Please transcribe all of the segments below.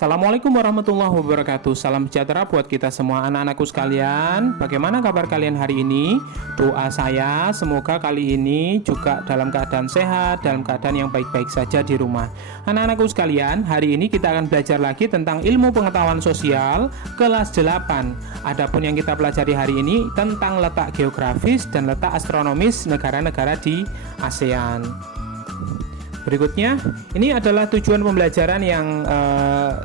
Assalamualaikum warahmatullahi wabarakatuh. Salam sejahtera buat kita semua anak-anakku sekalian. Bagaimana kabar kalian hari ini? Doa saya semoga kali ini juga dalam keadaan sehat, dalam keadaan yang baik-baik saja di rumah. Anak-anakku sekalian, hari ini kita akan belajar lagi tentang ilmu pengetahuan sosial kelas 8. Adapun yang kita pelajari hari ini tentang letak geografis dan letak astronomis negara-negara di ASEAN. Berikutnya, ini adalah tujuan pembelajaran yang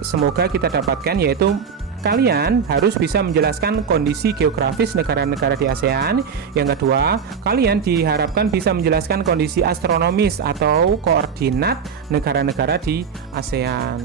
semoga kita dapatkan, yaitu kalian harus bisa menjelaskan kondisi geografis negara-negara di ASEAN. Yang kedua, kalian diharapkan bisa menjelaskan kondisi astronomis atau koordinat negara-negara di ASEAN.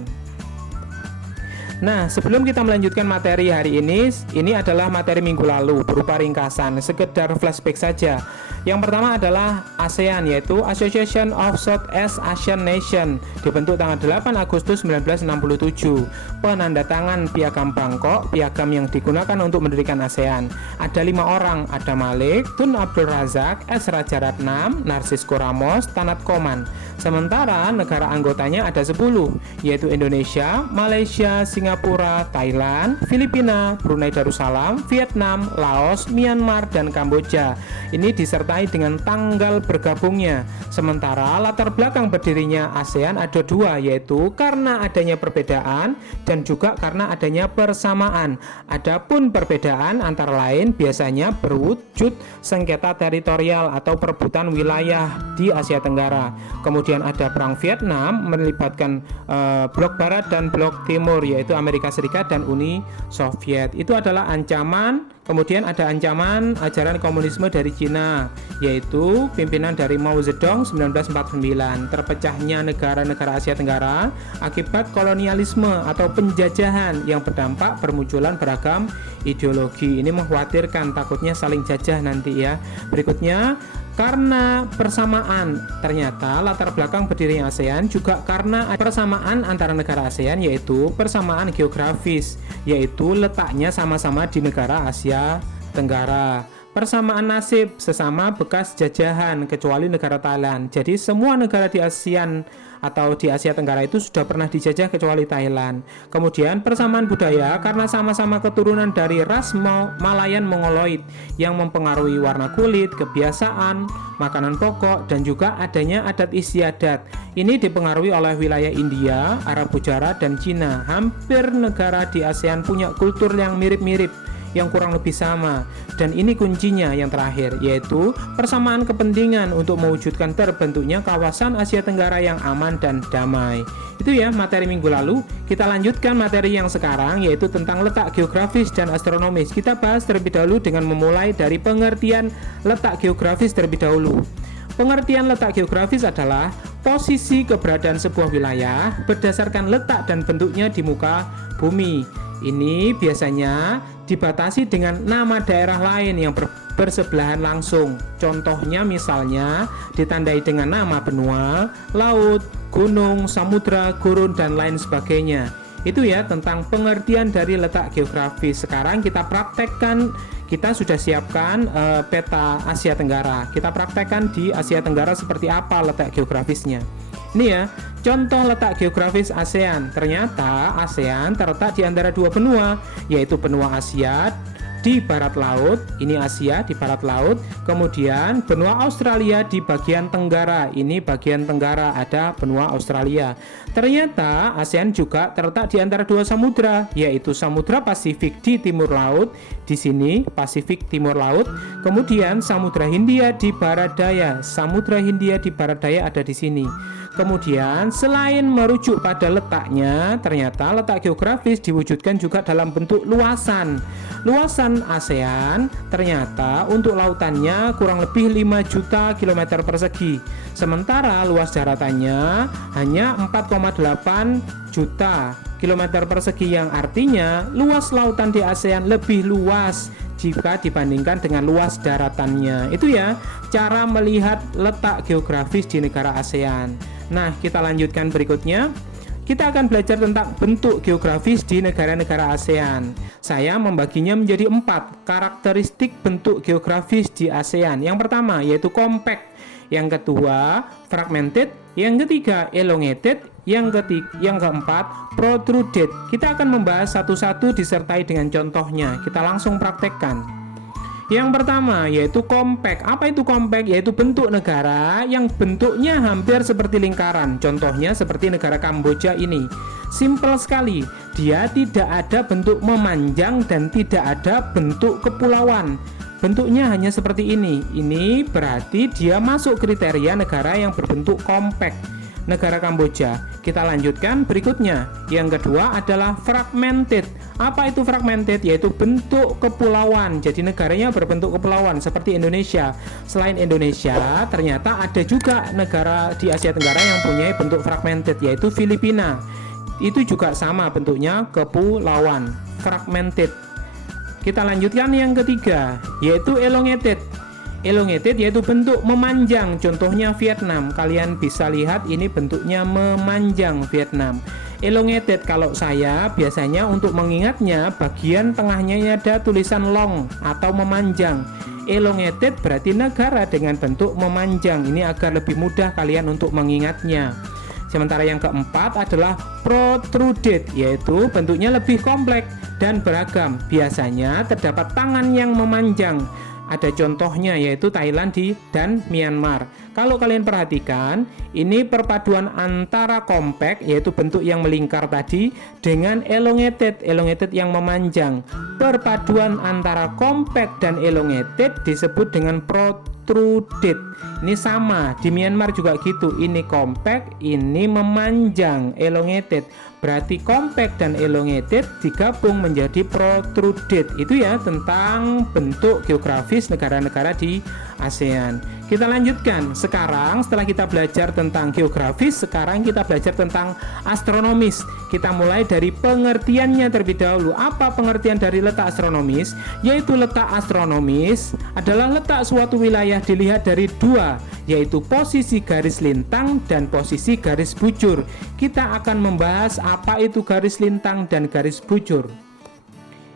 Nah, sebelum kita melanjutkan materi hari ini adalah materi minggu lalu berupa ringkasan, sekedar flashback saja. Yang pertama adalah ASEAN, yaitu Association of Southeast Asian Nation, dibentuk tanggal 8 Agustus 1967. Penandatangan Piagam Bangkok, piagam yang digunakan untuk mendirikan ASEAN. Ada 5 orang, ada Malik, Tun Abdul Razak, S. Rajaratnam, Narcisco Ramos, Tanat Koman. Sementara negara anggotanya ada 10, yaitu Indonesia, Malaysia, Singapura, Thailand, Filipina, Brunei Darussalam, Vietnam, Laos, Myanmar, dan Kamboja. Ini disertai dengan tanggal bergabungnya. Sementara latar belakang berdirinya ASEAN ada 2, yaitu karena adanya perbedaan dan juga karena adanya persamaan. Adapun perbedaan antara lain biasanya berwujud sengketa teritorial atau perebutan wilayah di Asia Tenggara. Kemudian ada perang Vietnam melibatkan blok barat dan blok timur, yaitu Amerika Serikat dan Uni Soviet. Itu adalah ancaman. Kemudian ada ancaman ajaran komunisme dari Cina, yaitu pimpinan dari Mao Zedong 1949. Terpecahnya negara-negara Asia Tenggara akibat kolonialisme atau penjajahan yang berdampak bermunculan beragam ideologi. Ini mengkhawatirkan, takutnya saling jajah nanti ya. Berikutnya, karena persamaan, ternyata latar belakang berdirinya ASEAN juga karena persamaan antara negara ASEAN, yaitu persamaan geografis, yaitu letaknya sama-sama di negara Asia Tenggara. Persamaan nasib, sesama bekas jajahan kecuali negara Thailand. Jadi semua negara di ASEAN atau di Asia Tenggara itu sudah pernah dijajah kecuali Thailand. Kemudian persamaan budaya karena sama-sama keturunan dari ras Malayan Mongoloid yang mempengaruhi warna kulit, kebiasaan, makanan pokok, dan juga adanya adat istiadat. Ini dipengaruhi oleh wilayah India, Arab Gujarat, dan Cina. Hampir negara di ASEAN punya kultur yang mirip-mirip, yang kurang lebih sama. Dan ini kuncinya yang terakhir, yaitu persamaan kepentingan untuk mewujudkan terbentuknya kawasan Asia Tenggara yang aman dan damai. Itu ya materi minggu lalu. Kita lanjutkan materi yang sekarang, yaitu tentang letak geografis dan astronomis. Kita bahas terlebih dahulu dengan memulai dari pengertian letak geografis terlebih dahulu. Pengertian letak geografis adalah posisi keberadaan sebuah wilayah berdasarkan letak dan bentuknya di muka bumi. Ini biasanya dibatasi dengan nama daerah lain yang bersebelahan langsung. Contohnya misalnya ditandai dengan nama benua, laut, gunung, samudra, gurun, dan lain sebagainya. Itu ya tentang pengertian dari letak geografis. Sekarang kita praktekkan. Kita sudah siapkan peta Asia Tenggara. Kita praktekkan di Asia Tenggara seperti apa letak geografisnya. Ini ya, contoh letak geografis ASEAN. Ternyata ASEAN terletak di antara 2 benua, yaitu benua Asia di barat laut, ini Asia di barat laut, kemudian benua Australia di bagian tenggara, ini bagian tenggara ada benua Australia. Ternyata ASEAN juga terletak di antara 2 samudra, yaitu Samudra Pasifik di timur laut, di sini Pasifik timur laut, kemudian Samudra Hindia di barat daya, Samudra Hindia di barat daya ada di sini. Kemudian selain merujuk pada letaknya, ternyata letak geografis diwujudkan juga dalam bentuk luasan. Luasan ASEAN ternyata untuk lautannya kurang lebih 5 juta kilometer persegi. Sementara luas daratannya hanya 4,8 juta kilometer persegi, yang artinya luas lautan di ASEAN lebih luas jika dibandingkan dengan luas daratannya. Itu ya cara melihat letak geografis di negara ASEAN. Nah, kita lanjutkan berikutnya. Kita akan belajar tentang bentuk geografis di negara-negara ASEAN. Saya membaginya menjadi 4 karakteristik bentuk geografis di ASEAN. Yang pertama yaitu compact, yang kedua fragmented, yang ketiga elongated, yang keempat protruded. Kita akan membahas satu-satu disertai dengan contohnya. Kita langsung praktekkan. Yang pertama yaitu compact. Apa itu compact? Yaitu bentuk negara yang bentuknya hampir seperti lingkaran. Contohnya seperti negara Kamboja ini. Simple sekali. Dia tidak ada bentuk memanjang dan tidak ada bentuk kepulauan. Bentuknya hanya seperti ini. Ini berarti dia masuk kriteria negara yang berbentuk compact. Negara Kamboja. Kita lanjutkan berikutnya. Yang kedua adalah fragmented. Apa itu fragmented? Yaitu bentuk kepulauan. Jadi negaranya berbentuk kepulauan seperti Indonesia. Selain Indonesia, ternyata ada juga negara di Asia Tenggara yang punya bentuk fragmented, yaitu Filipina. Itu juga sama bentuknya, kepulauan, fragmented. Kita lanjutkan yang ketiga, yaitu elongated. Elongated yaitu bentuk memanjang, contohnya Vietnam. Kalian bisa lihat ini bentuknya memanjang Vietnam. Elongated kalau saya biasanya untuk mengingatnya bagian tengahnya ada tulisan long atau memanjang. Elongated berarti negara dengan bentuk memanjang. Ini agar lebih mudah kalian untuk mengingatnya. Sementara yang keempat adalah protruded, yaitu bentuknya lebih kompleks dan beragam. Biasanya terdapat tangan yang memanjang. Ada contohnya yaitu Thailand dan Myanmar. Kalau kalian perhatikan, ini perpaduan antara compact yaitu bentuk yang melingkar tadi dengan elongated yang memanjang. Perpaduan antara compact dan elongated disebut dengan protruded. Ini sama, di Myanmar juga gitu. Ini compact, ini memanjang, elongated. Berarti compact dan elongated digabung menjadi protruded. Itu ya tentang bentuk geografis negara-negara di ASEAN. Kita lanjutkan. Sekarang setelah kita belajar tentang geografis, sekarang kita belajar tentang astronomis. Kita mulai dari pengertiannya terlebih dahulu. Apa pengertian dari letak astronomis? Yaitu letak astronomis adalah letak suatu wilayah dilihat dari dua, yaitu posisi garis lintang dan posisi garis bujur. Kita akan membahas apa itu garis lintang dan garis bujur.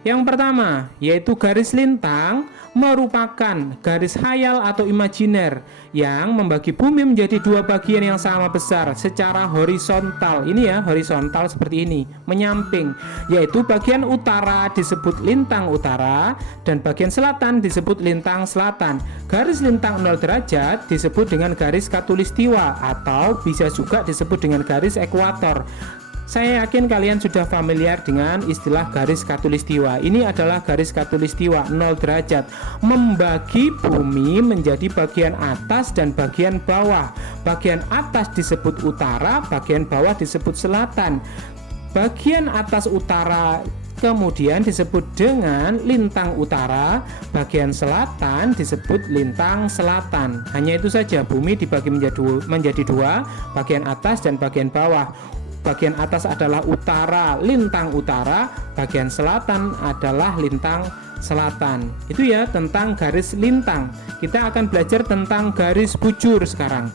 Yang pertama, yaitu garis lintang merupakan garis khayal atau imajiner yang membagi bumi menjadi dua bagian yang sama besar secara horizontal. Ini ya, horizontal seperti ini, menyamping, yaitu bagian utara disebut lintang utara dan bagian selatan disebut lintang selatan. Garis lintang 0 derajat disebut dengan garis khatulistiwa atau bisa juga disebut dengan garis ekuator. Saya yakin kalian sudah familiar dengan istilah garis khatulistiwa. Ini adalah garis khatulistiwa 0 derajat, membagi bumi menjadi bagian atas dan bagian bawah. Bagian atas disebut utara, bagian bawah disebut selatan. Bagian atas utara kemudian disebut dengan lintang utara, bagian selatan disebut lintang selatan. Hanya itu saja, bumi dibagi menjadi dua, bagian atas dan bagian bawah. Bagian atas adalah utara, lintang utara, bagian selatan adalah lintang selatan. Itu ya tentang garis lintang. Kita akan belajar tentang garis bujur sekarang.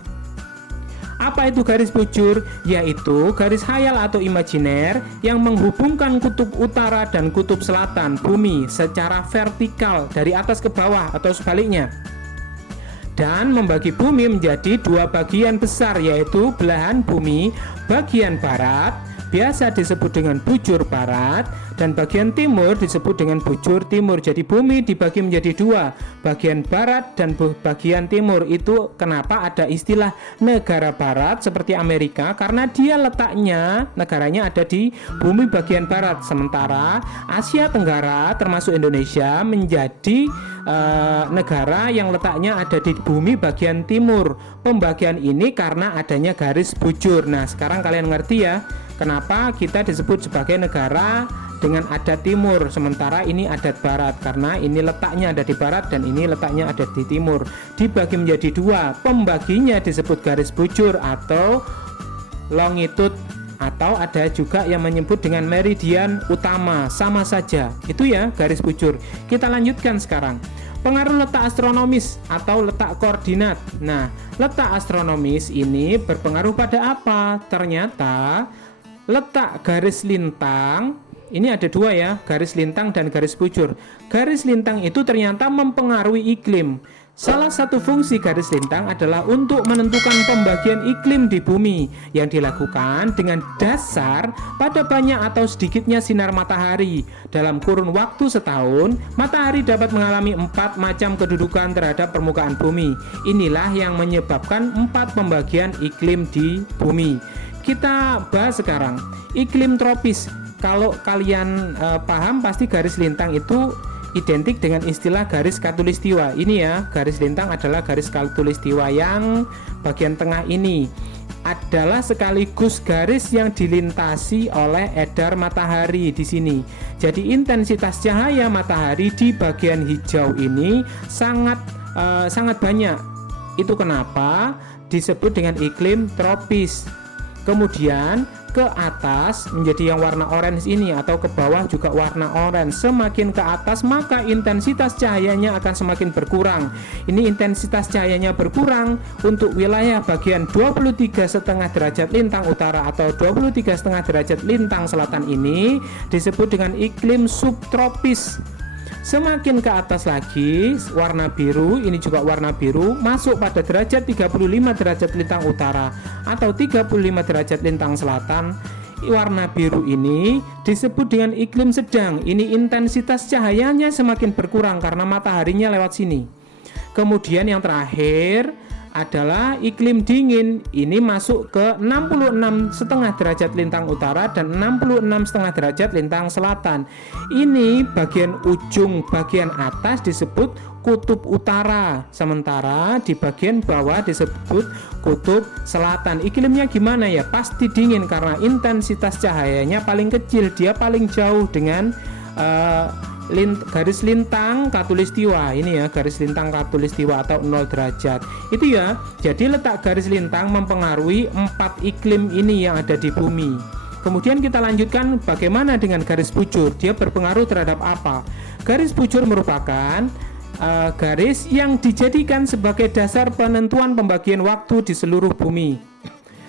Apa itu garis bujur? Yaitu garis khayal atau imajiner yang menghubungkan kutub utara dan kutub selatan bumi secara vertikal dari atas ke bawah atau sebaliknya, dan membagi bumi menjadi dua bagian besar, yaitu belahan bumi bagian barat biasa disebut dengan bujur barat dan bagian timur disebut dengan bujur timur. Jadi bumi dibagi menjadi dua, bagian barat dan bagian timur. Itu kenapa ada istilah negara barat seperti Amerika, karena dia letaknya, negaranya ada di bumi bagian barat. Sementara Asia Tenggara termasuk Indonesia menjadi negara yang letaknya ada di bumi bagian timur. Pembagian ini karena adanya garis bujur. Nah, sekarang kalian ngerti ya kenapa kita disebut sebagai negara dengan adat timur, sementara ini adat barat, karena ini letaknya ada di barat dan ini letaknya ada di timur. Dibagi menjadi dua, pembaginya disebut garis bujur atau longitude, atau ada juga yang menyebut dengan meridian utama, sama saja. Itu ya garis bujur. Kita lanjutkan sekarang. Pengaruh letak astronomis atau letak koordinat. Nah, letak astronomis ini berpengaruh pada apa? Ternyata letak garis lintang ini ada dua ya, garis lintang dan garis bujur. Garis lintang itu ternyata mempengaruhi iklim. Salah satu fungsi garis lintang adalah untuk menentukan pembagian iklim di bumi yang dilakukan dengan dasar pada banyak atau sedikitnya sinar matahari. Dalam kurun waktu setahun, matahari dapat mengalami 4 macam kedudukan terhadap permukaan bumi. Inilah yang menyebabkan 4 pembagian iklim di bumi. Kita bahas sekarang iklim tropis. Kalau kalian paham, pasti garis lintang itu identik dengan istilah garis khatulistiwa. Ini ya, garis lintang adalah garis khatulistiwa yang bagian tengah ini adalah sekaligus garis yang dilintasi oleh edar matahari di sini. Jadi intensitas cahaya matahari di bagian hijau ini sangat banyak. Itu kenapa disebut dengan iklim tropis. Kemudian ke atas menjadi yang warna orange ini, atau ke bawah juga warna orange. Semakin ke atas maka intensitas cahayanya akan semakin berkurang. Ini intensitas cahayanya berkurang untuk wilayah bagian 23,5 derajat lintang utara atau 23,5 derajat lintang selatan ini disebut dengan iklim subtropis. Semakin ke atas lagi, warna biru, ini juga warna biru, masuk pada derajat 35 derajat lintang utara atau 35 derajat lintang selatan. Warna biru ini disebut dengan iklim sedang. Ini intensitas cahayanya semakin berkurang karena mataharinya lewat sini. Kemudian yang terakhir adalah iklim dingin. Ini masuk ke 66,5 derajat lintang utara dan 66,5 derajat lintang selatan. Ini bagian ujung bagian atas disebut kutub utara, sementara di bagian bawah disebut kutub selatan. Iklimnya gimana ya? Pasti dingin karena intensitas cahayanya paling kecil, dia paling jauh dengan garis lintang khatulistiwa. Ini ya, garis lintang khatulistiwa atau 0 derajat. Itu ya. Jadi letak garis lintang mempengaruhi 4 iklim ini yang ada di bumi. Kemudian kita lanjutkan bagaimana dengan garis bujur. Dia berpengaruh terhadap apa? Garis bujur merupakan garis yang dijadikan sebagai dasar penentuan pembagian waktu di seluruh bumi.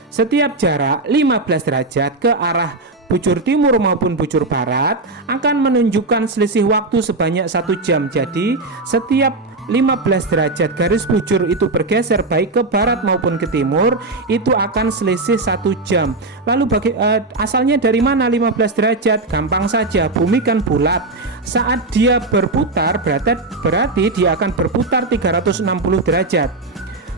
Setiap jarak 15 derajat ke arah bujur timur maupun bujur barat akan menunjukkan selisih waktu sebanyak 1 jam. Jadi setiap 15 derajat garis bujur itu bergeser baik ke barat maupun ke timur, itu akan selisih 1 jam. Lalu asalnya dari mana 15 derajat? Gampang saja, bumi kan bulat. Saat dia berputar berarti dia akan berputar 360 derajat.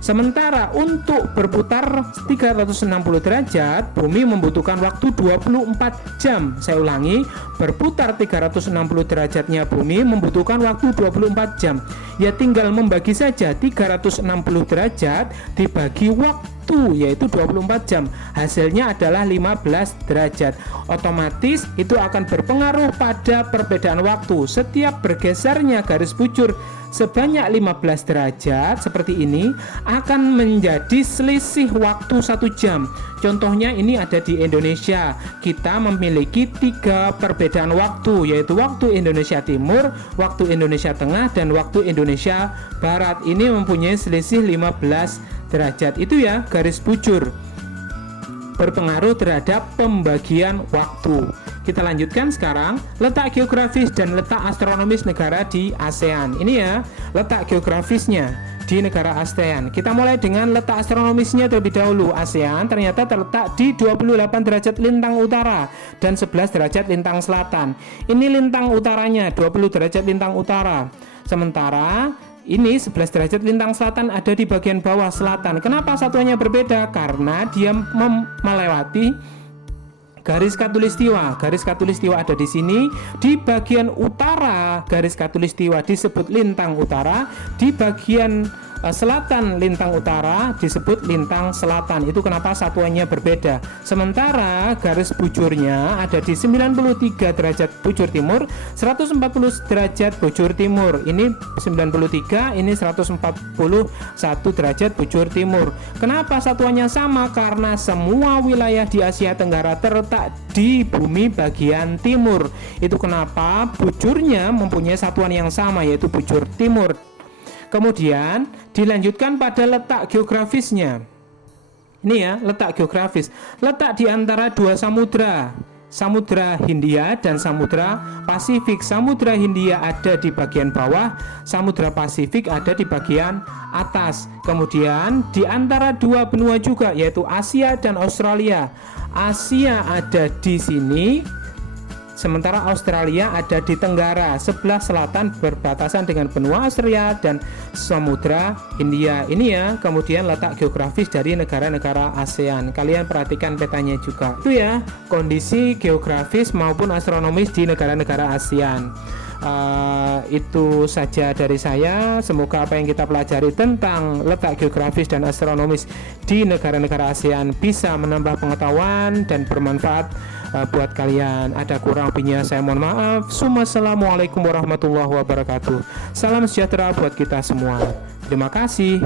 Sementara untuk berputar 360 derajat, bumi membutuhkan waktu 24 jam. Saya ulangi, berputar 360 derajatnya bumi membutuhkan waktu 24 jam. Ya tinggal membagi saja 360 derajat dibagi waktu, yaitu 24 jam. Hasilnya adalah 15 derajat. Otomatis itu akan berpengaruh pada perbedaan waktu. Setiap bergesernya garis bujur sebanyak 15 derajat seperti ini akan menjadi selisih waktu 1 jam. Contohnya ini ada di Indonesia. Kita memiliki 3 perbedaan waktu, yaitu waktu Indonesia Timur, waktu Indonesia Tengah, dan waktu Indonesia Barat. Ini mempunyai selisih 15 derajat. Itu ya, garis bujur berpengaruh terhadap pembagian waktu. Kita lanjutkan sekarang letak geografis dan letak astronomis negara di ASEAN. Ini ya, letak geografisnya di negara ASEAN. Kita mulai dengan letak astronomisnya terlebih dahulu. ASEAN ternyata terletak di 28 derajat lintang utara dan 11 derajat lintang selatan. Ini lintang utaranya 20 derajat lintang utara. Sementara ini 11 derajat lintang selatan ada di bagian bawah selatan. Kenapa satuannya berbeda? Karena dia melewati garis khatulistiwa. Garis khatulistiwa ada di sini. Di bagian utara garis khatulistiwa disebut lintang utara. Di bagian selatan lintang utara disebut lintang selatan. Itu kenapa satuannya berbeda. Sementara garis bujurnya ada di 93 derajat bujur timur, 140 derajat bujur timur. Ini 93, ini 141 derajat bujur timur. Kenapa satuannya sama? Karena semua wilayah di Asia Tenggara terletak di bumi bagian timur. Itu kenapa bujurnya mempunyai satuan yang sama, yaitu bujur timur. Kemudian dilanjutkan pada letak geografisnya. Ini ya, letak geografis. Letak di antara dua samudra, Samudra Hindia dan Samudra Pasifik. Samudra Hindia ada di bagian bawah, Samudra Pasifik ada di bagian atas. Kemudian di antara dua benua juga, yaitu Asia dan Australia. Asia ada di sini, sementara Australia ada di tenggara, sebelah selatan berbatasan dengan benua Australia dan Samudra Hindia. Ini ya, kemudian letak geografis dari negara-negara ASEAN. Kalian perhatikan petanya juga. Itu ya, kondisi geografis maupun astronomis di negara-negara ASEAN. Itu saja dari saya. Semoga apa yang kita pelajari tentang letak geografis dan astronomis di negara-negara ASEAN bisa menambah pengetahuan dan bermanfaat buat kalian. Ada kurang lebihnya saya mohon maaf. Assalamualaikum warahmatullahi wabarakatuh. Salam sejahtera buat kita semua. Terima kasih.